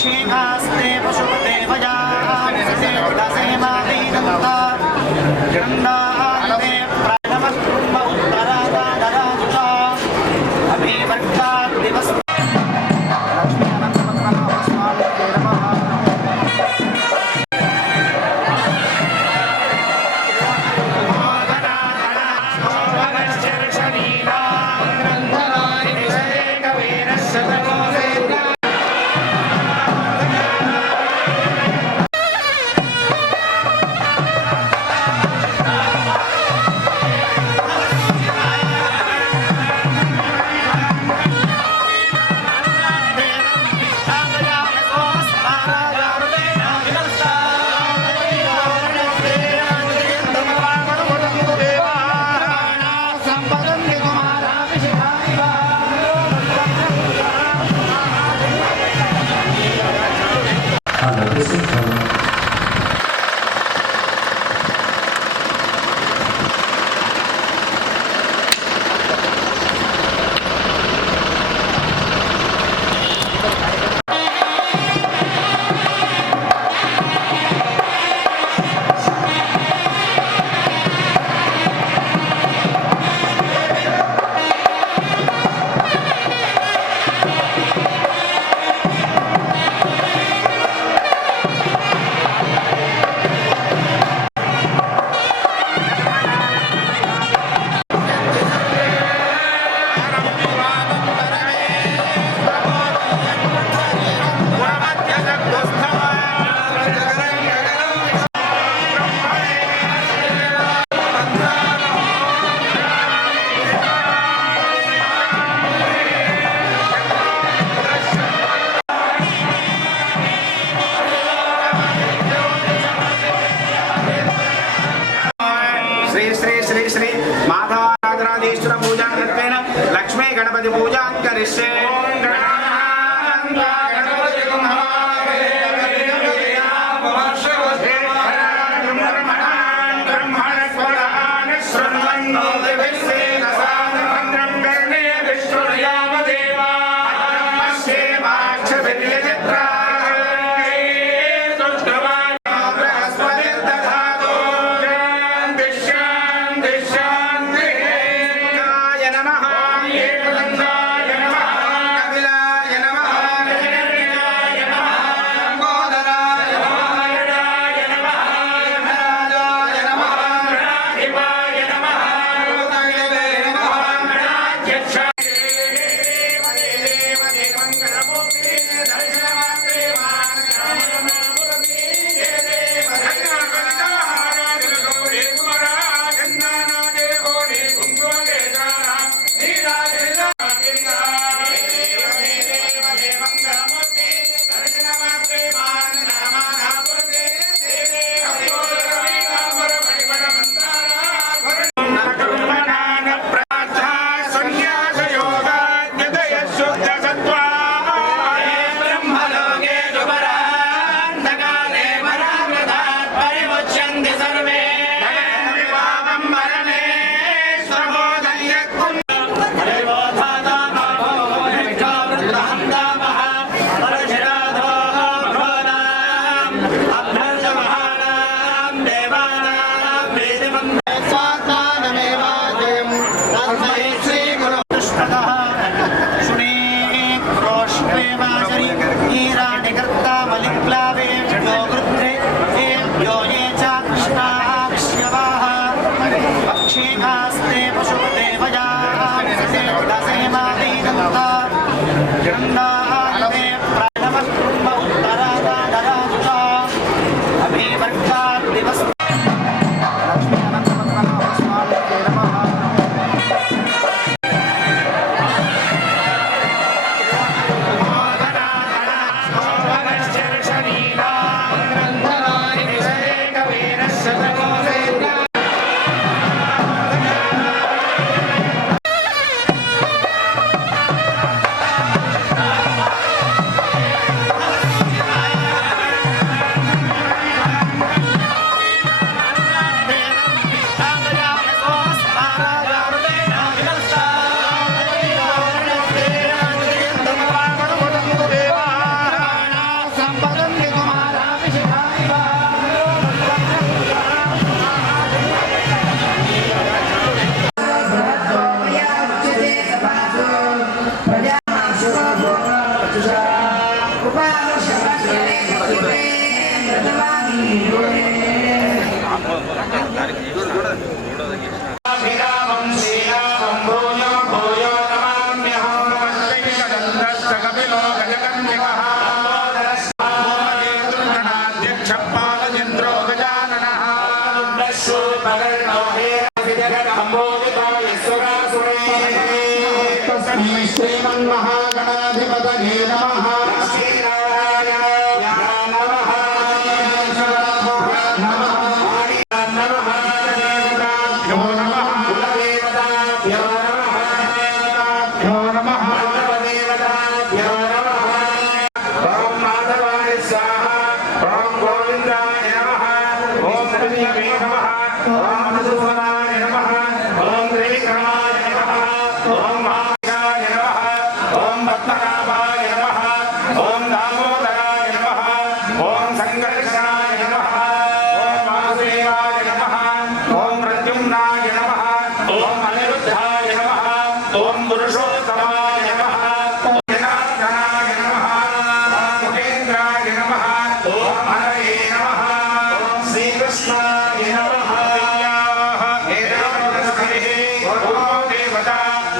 శ్రీ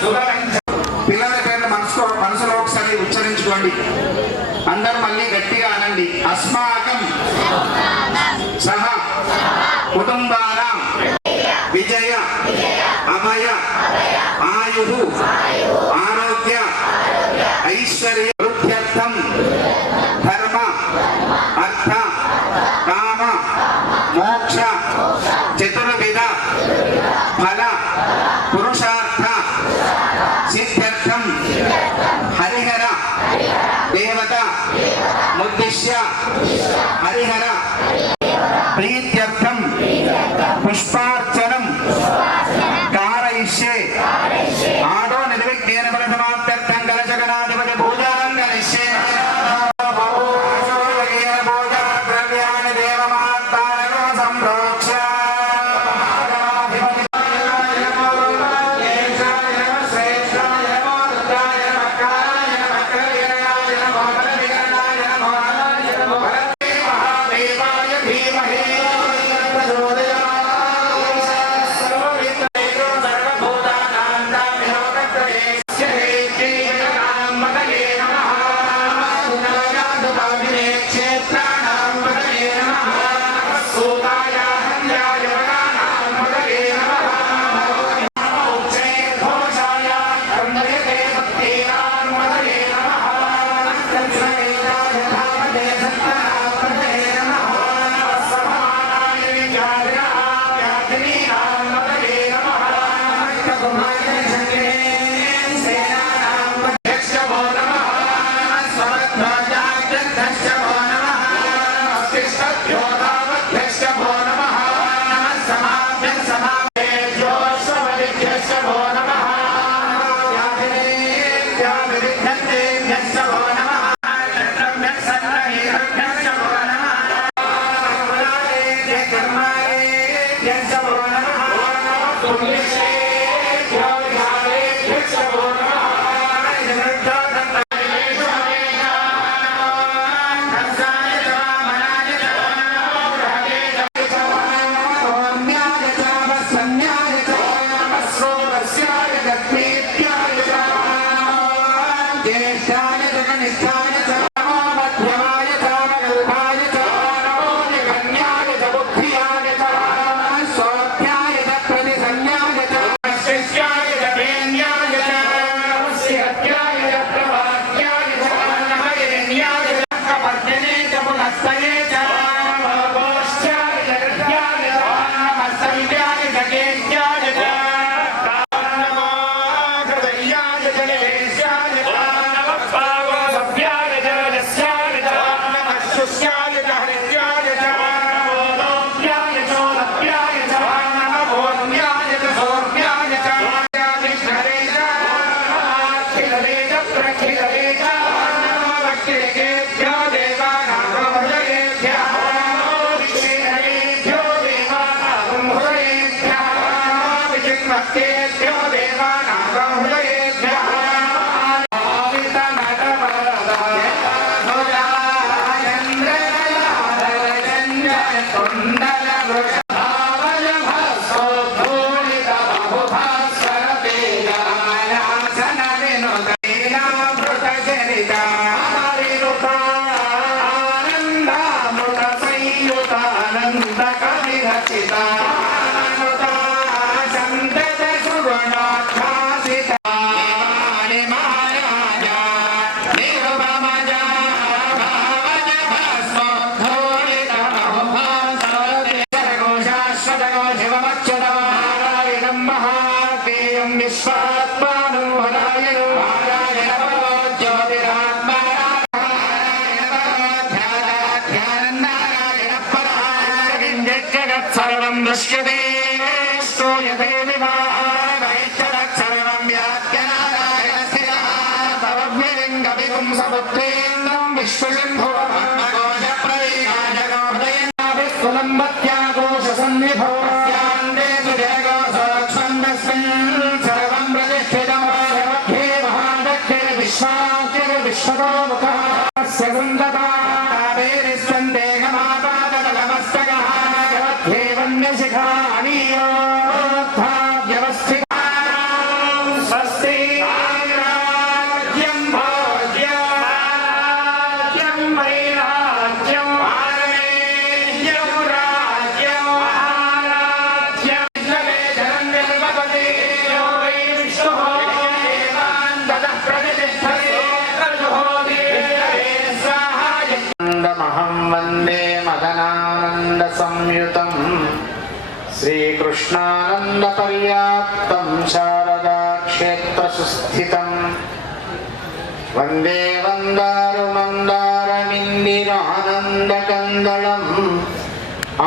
పిల్లల పేర్లు మనసు మనసులో ఒకసారి ఉచ్చరించుకోండి. అందరూ మళ్ళీ గట్టిగా అనండి. అస్మాకం సహా comerciales de सर्वमक्षरं नारायणं महादेयं विश्वात्मानं वरायणं सर्वं दृश्यते स्तूयते विवाहैश्चरक्षरं व्याख्यनारायणस्य भवभ्यलिङ्गविपुं समत्वेन्द्रं विश्वशम्भो संयुतं श्रीकृष्णानन्दपर्याप्तं शारदाक्षेत्रसुस्थितं वन्दे वन्दारुमन्दारमिन्दिरानन्दकन्दलम्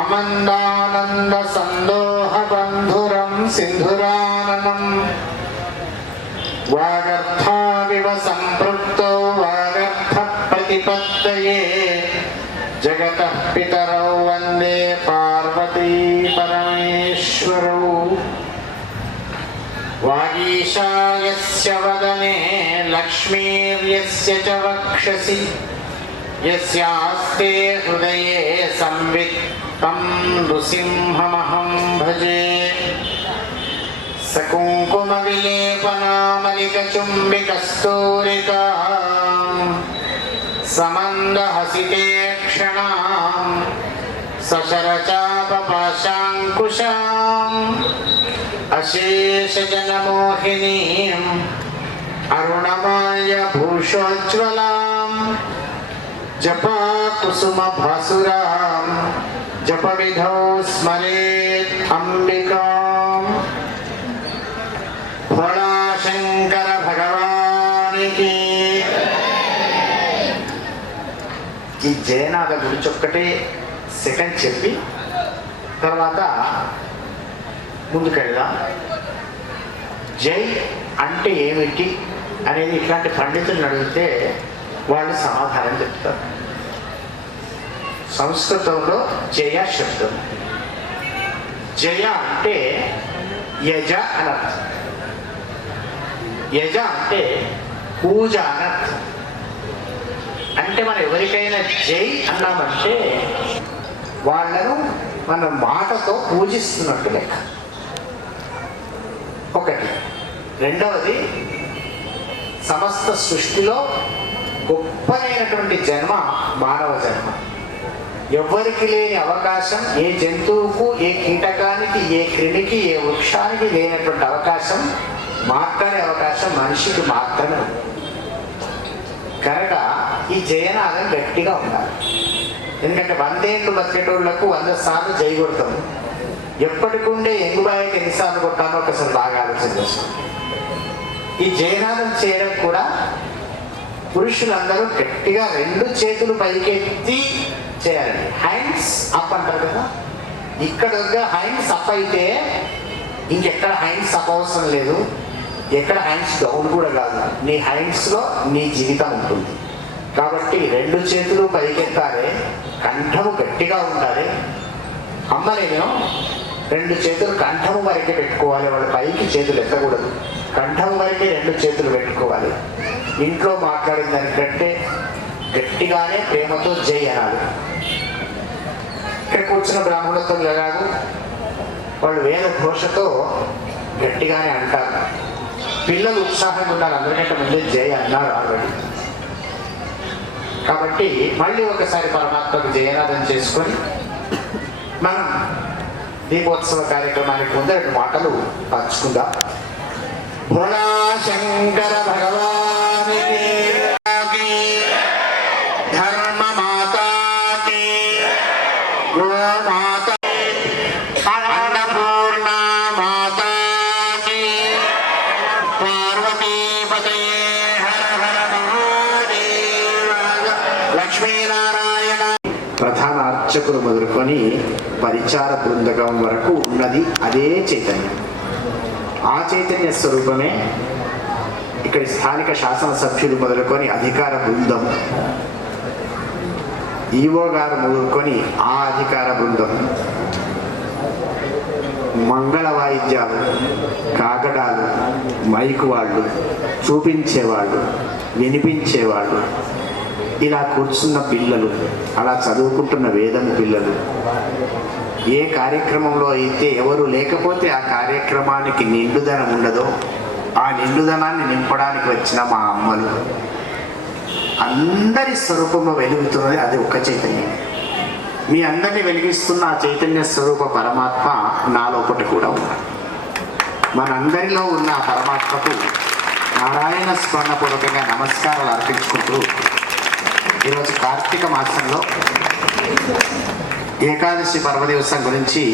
अमन्दानन्दसन्दोहबन्धुरं सिन्धुराननम् वागर्थाविव सन् वक्षसि। यस्यास्ते हृदये संवित् तं नृसिंहमहं भजे। सकुङ्कुमविलेपनामलिकचुम्बिकस्तूरिका समन्दहसिते क्षणां सशरचापपाशाङ्कुशाम् अशेषजनमोहिनीम् అరుణమాయ భూషోజ్వలాం జపా కుసుమ భాసురాం జప విధౌ స్మరేత్ అంబికాం భోళా భగవానికి ఈ జయనాథ గురించి ఒక్కటే సెకండ్ చెప్పి తర్వాత ముందుకెళ్దాం. జై అంటే ఏమిటి? అనేది ఇట్లాంటి పండితులను అడిగితే వాళ్ళు సమాధానం చెప్తారు. సంస్కృతంలో జయ శబ్దం. జయ అంటే యజ అనర్థం యజ అంటే పూజ అనర్థం అంటే మనం ఎవరికైనా జై అన్నామంటే వాళ్ళను మన మాటతో పూజిస్తున్నట్టు లెక్క. ఒకటి. రెండవది సమస్త సృష్టిలో గొప్పనైనటువంటి జన్మ మానవ జన్మ. ఎవ్వరికి లేని అవకాశం ఏ జంతువుకు ఏ కీటకానికి ఏ క్రిమికి ఏ వృక్షానికి లేనటువంటి అవకాశం మాట్లాడే అవకాశం మనిషికి మాత్రమే ఉంది. కనుక ఈ జయనాదం గట్టిగా ఉండాలి. ఎందుకంటే వందేళ్ళు బతికేటోళ్ళకు వంద సార్లు జై కొడతాము. ఎప్పటికుండే ఎంగుబాయికి ఎన్నిసార్లు కొట్టానో ఒకసారి బాగా ఆలోచన చేస్తాం. ఈ జయనాదం చేయడం కూడా పురుషులందరూ గట్టిగా రెండు చేతులు పైకెత్తి చేయాలండి. హ్యాండ్స్ అప్ అంటారు కదా? ఇక్కడ హ్యాండ్స్ అప్ అయితే ఇంకెక్కడ హ్యాండ్స్ అప్ అవసరం లేదు. ఎక్కడ హ్యాండ్స్ డౌన్ కూడా కాదు. నీ హ్యాండ్స్లో నీ జీవితం ఉంటుంది. కాబట్టి రెండు చేతులు పైకెత్తాలి కంఠము గట్టిగా ఉండాలి. అమ్మనేమో రెండు చేతులు కంఠము వరకే పెట్టుకోవాలి వాళ్ళ పైకి చేతులు ఎత్తకూడదు. కంఠం వరకే రెండు చేతులు పెట్టుకోవాలి. ఇంట్లో మాట్లాడిన దానికంటే గట్టిగానే ప్రేమతో జై అనాలి. ఇక్కడ కూర్చున్న బ్రాహ్మణులతో ఎలాగూ? వాళ్ళు వేద ఘోషతో గట్టిగానే అంటారు. పిల్లలు ఉత్సాహంగా ఉన్నారు అందరికంటే ముందే జయ అన్నారు ఆల్రెడీ. కాబట్టి మళ్ళీ ఒకసారి పరమాత్మకు జయనాదం చేసుకొని మనం దీపోత్సవ కార్యక్రమానికి ముందు రెండు మాటలు పంచుకుందాం. భోళా శంకర భగవానికి ధర్మ మాతాకి గోమాత అన్నపూర్ణ మాతాకి పార్వతీపతే హర హర లక్ష్మీనారాయణ. ప్రధాన అర్చకులు మొదలుకొని పరిచార బృందకం వరకు ఉన్నది అదే చైతన్యం. ఆ చైతన్య స్వరూపమే ఇక్కడి స్థానిక శాసనసభ్యులు మొదలుకొని అధికార బృందం. ఈవో గారు మొదలుకొని ఆ అధికార బృందం. మంగళ వాయిద్యాలు కాగడాలు మైకు వాళ్ళు చూపించేవాళ్ళు వినిపించేవాళ్ళు. ఇలా కూర్చున్న పిల్లలు అలా చదువుకుంటున్న వేదం పిల్లలు. ఏ కార్యక్రమంలో అయితే ఎవరు లేకపోతే ఆ కార్యక్రమానికి నిండుదనం ఉండదో ఆ నిండుదనాన్ని నింపడానికి వచ్చిన మా అమ్మలు అందరి స్వరూపంలో వెలుగుతున్నది అది ఒక చైతన్యం మీ అందరిని వెలిగిస్తున్న ఆ చైతన్య స్వరూప పరమాత్మ నా లోపల కూడా ఉన్నాడు మనందరిలో ఉన్న ఆ పరమాత్మకు నారాయణ స్మరణపూర్వకంగా నమస్కారాలు అర్పించుకుంటూ ఈరోజు కార్తీక మాసంలో ఏకాదశి పర్వదివసం గురించి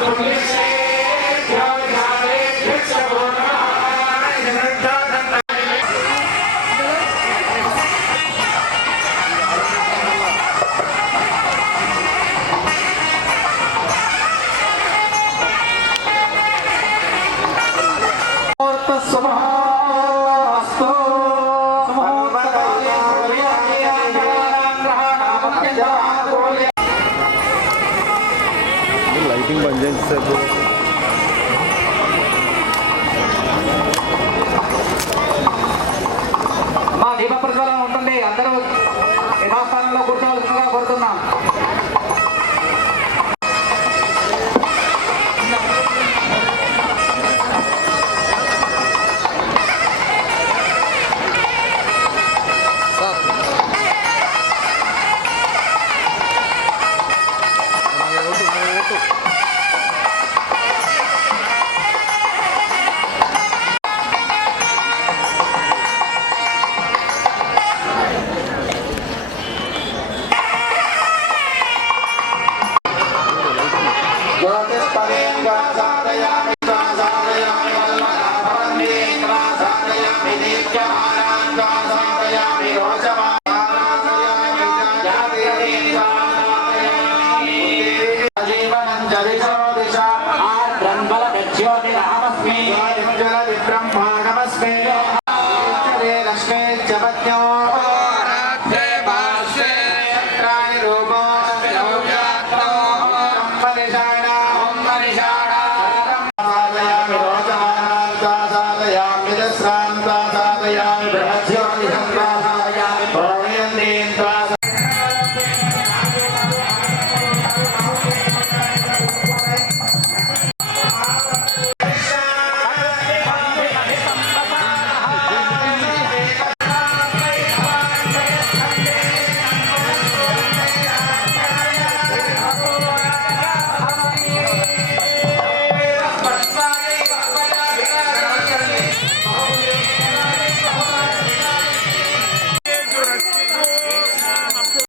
Porque